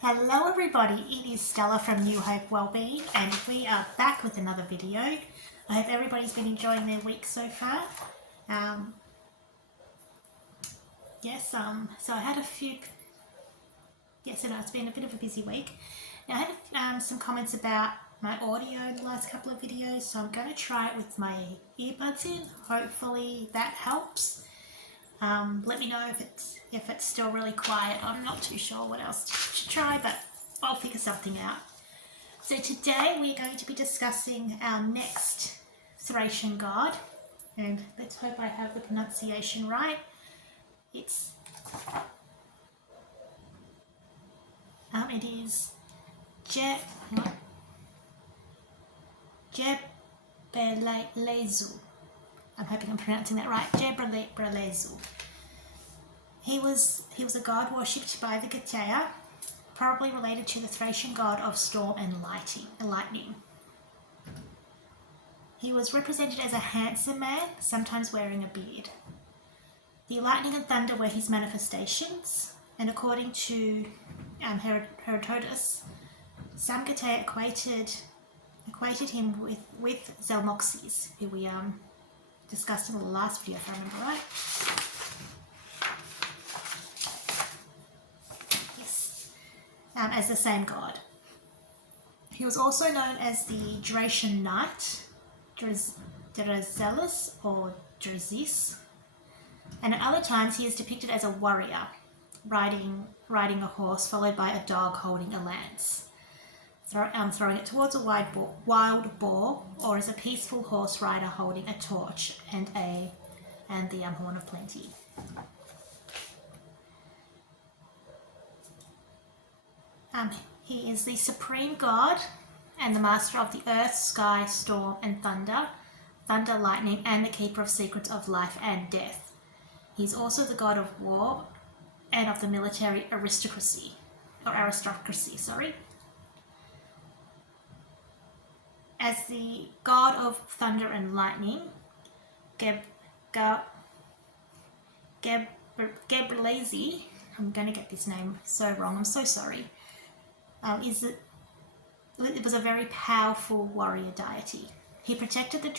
Hello everybody, it is Stella from New Hope Wellbeing and we are back with another video. I hope everybody's been enjoying their week so far. So I had it's been a bit of a busy week. Now I had some comments about my audio in the last couple of videos, so I'm going to try it with my earbuds in. Hopefully that helps. Let me know if it's still really quiet. I'm not too sure what else to try, but I'll figure something out. So today we're going to be discussing our next Thracian God, and let's hope I have the pronunciation right. It is Gebeleizis. I'm hoping I'm pronouncing that right. Gebeleizis. He was a god worshipped by the Gebeleizis, probably related to the Thracian god of storm and lightning. He was represented as a handsome man, sometimes wearing a beard. The lightning and thunder were his manifestations, and according to Herodotus, some Gebeleizis equated him with Gebeleizis, who we discussed in the last video, if I remember right. As the same god. He was also known as the Thracian knight, Gebeleizis or Gebeleizis, and at other times he is depicted as a warrior, riding a horse followed by a dog holding a lance, throwing it towards a wild boar, or as a peaceful horse rider holding a torch and the horn of plenty. He is the supreme god and the master of the earth, sky, storm, and thunder, lightning, and the keeper of secrets of life and death. He is also the god of war and of the military aristocracy. As the god of thunder and lightning, Gebeleizis, I'm going to get this name so wrong, I'm so sorry. It was a very powerful warrior deity. He protected the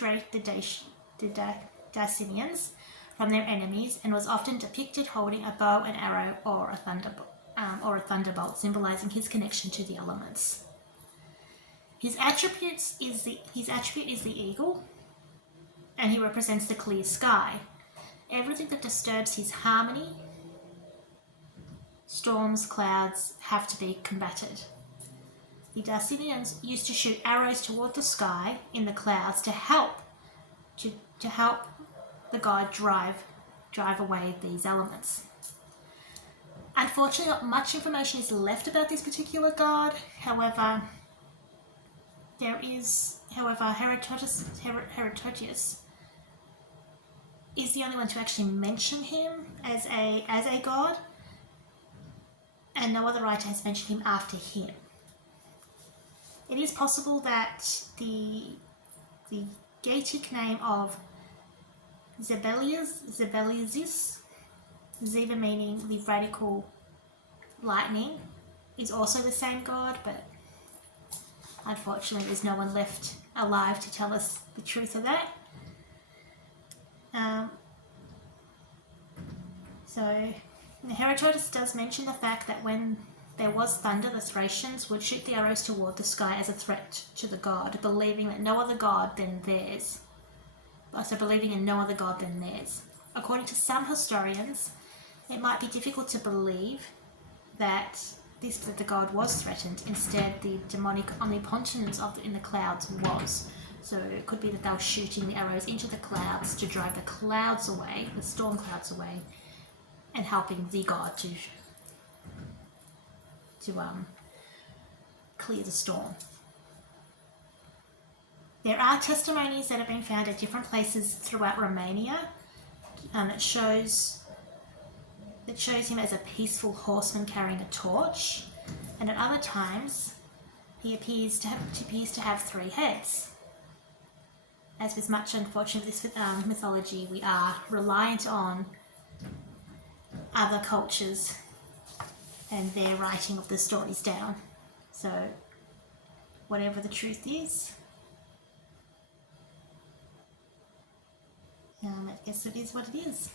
Thracians from their enemies and was often depicted holding a bow and arrow or a thunderbolt, symbolizing his connection to the elements. His attribute is the eagle, and he represents the clear sky. Everything that disturbs his harmony, storms, clouds, have to be combated. The Thracians used to shoot arrows toward the sky in the clouds to help the god drive away these elements. Unfortunately, not much information is left about this particular god. However, Herodotus is the only one to actually mention him as a god, and no other writer has mentioned him after him. It is possible that the Gaelic name of Gebeleizis, Ziva meaning the radical lightning, is also the same god, but unfortunately there's no one left alive to tell us the truth of that. So Herodotus does mention the fact that when there was thunder, the Thracians would shoot the arrows toward the sky as a threat to the god, believing in no other god than theirs. According to some historians, it might be difficult to believe that the god was threatened. Instead, the demonic omnipotence in the clouds was. So it could be that they were shooting the arrows into the clouds to drive the clouds away, the storm clouds away, and helping the god to clear the storm. There are testimonies that have been found at different places throughout Romania that shows him as a peaceful horseman carrying a torch, and at other times he appears to have 3 heads. As with much, unfortunately, this mythology, we are reliant on other cultures and their writing of the stories down. So whatever the truth is, I guess it is what it is.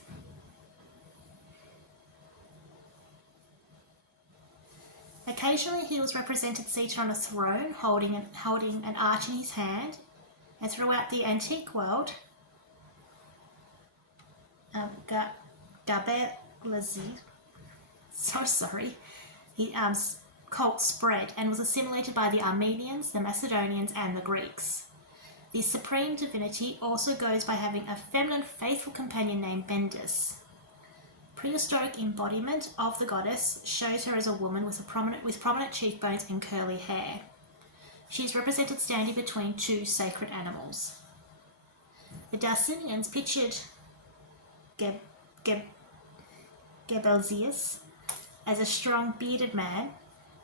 Occasionally he was represented seated on a throne, holding an arch in his hand, and throughout the antique world, Gebeleizis, cult spread and was assimilated by the Armenians, the Macedonians, and the Greeks. The supreme divinity also goes by having a feminine faithful companion named Bendis. Prehistoric embodiment of the goddess shows her as a woman with prominent cheekbones and curly hair. She is represented standing between two sacred animals. The Thracians pictured Gebeleizis as a strong bearded man,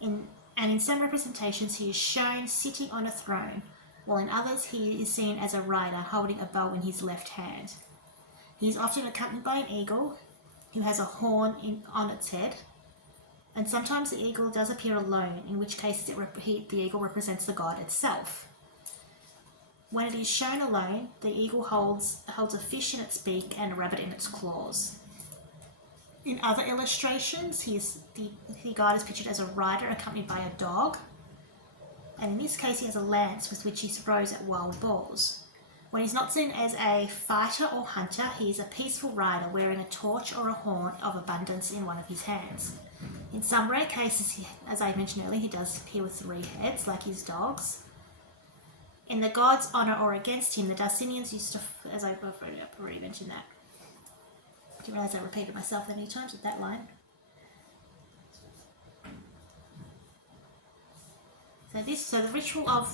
and in some representations he is shown sitting on a throne, while in others he is seen as a rider holding a bow in his left hand. He is often accompanied by an eagle who has a horn on its head, and sometimes the eagle does appear alone, in which case the eagle represents the god itself. When it is shown alone, the eagle holds a fish in its beak and a rabbit in its claws. In other illustrations, the god is pictured as a rider accompanied by a dog, and in this case he has a lance with which he throws at wild boars. When he's not seen as a fighter or hunter, he is a peaceful rider wearing a torch or a horn of abundance in one of his hands. In some rare cases, as I mentioned earlier, he does appear with 3 heads, like his dogs. In the god's honour or against him, the Thracians used to, as I've already mentioned that. I didn't realise I repeated myself that many times with that line. So the ritual of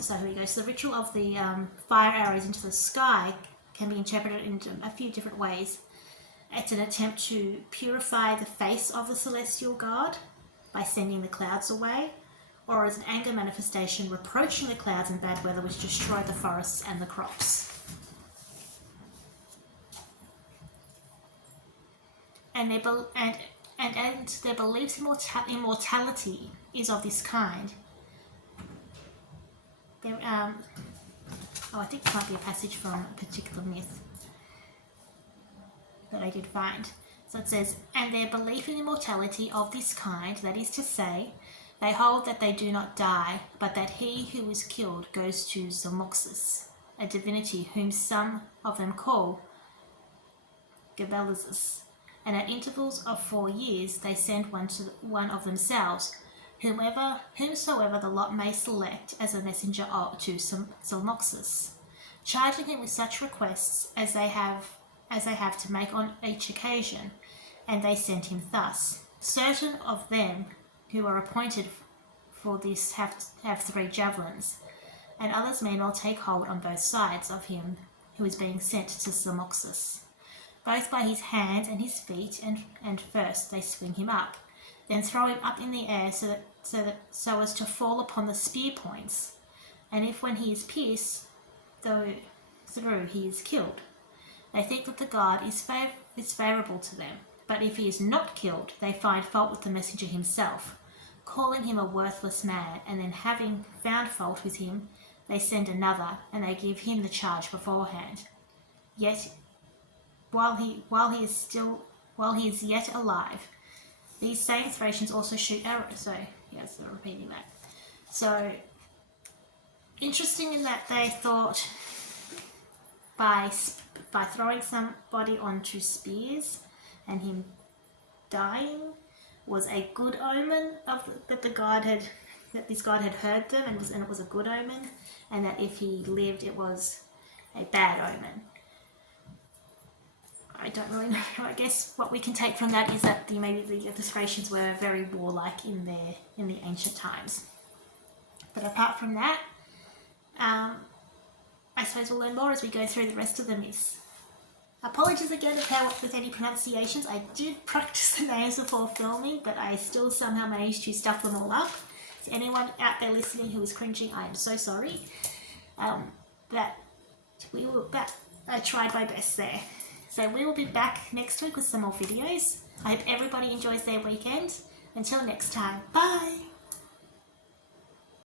the fire arrows into the sky can be interpreted in a few different ways. It's an attempt to purify the face of the celestial god by sending the clouds away, or as an anger manifestation, reproaching the clouds in bad weather which destroy the forests and the crops. And their beliefs in immortality is of this kind. I think this might be a passage from a particular myth that I did find. So it says, and their belief in immortality of this kind, that is to say, they hold that they do not die, but that he who is killed goes to Gebeleizis, a divinity whom some of them call Gebeleizis, and at intervals of 4 years they send one of themselves, whomsoever the lot may select as a messenger to Gebeleizis, charging him with such requests as they have to make on each occasion, and they send him thus. Certain of them who are appointed for this have 3 javelins, and others meanwhile take hold on both sides of him who is being sent to Gebeleizis, both by his hands and his feet, and first they swing him up, then throw him up in the air so as to fall upon the spear points, and if when he is pierced through he is killed, they think that the god is favourable to them. But if he is not killed, they find fault with the messenger himself, calling him a worthless man, and then having found fault with him, they send another, and they give him the charge beforehand. Yet, while he is yet alive, these same Thracians also shoot arrows. So, yes, I'm repeating that. So, interesting in that they thought by throwing somebody onto spears and him dying was a good omen that this god had heard them, and it was a good omen, and that if he lived it was a bad omen. I don't really know. I guess what we can take from that is that maybe the Thracians were very warlike in the ancient times. But apart from that, I suppose we'll learn more as we go through the rest of the myths. Apologies again with any pronunciations. I did practice the names before filming, but I still somehow managed to stuff them all up. To anyone out there listening who is cringing, I am so sorry. But I tried my best there. So we will be back next week with some more videos. I hope everybody enjoys their weekend. Until next time, bye!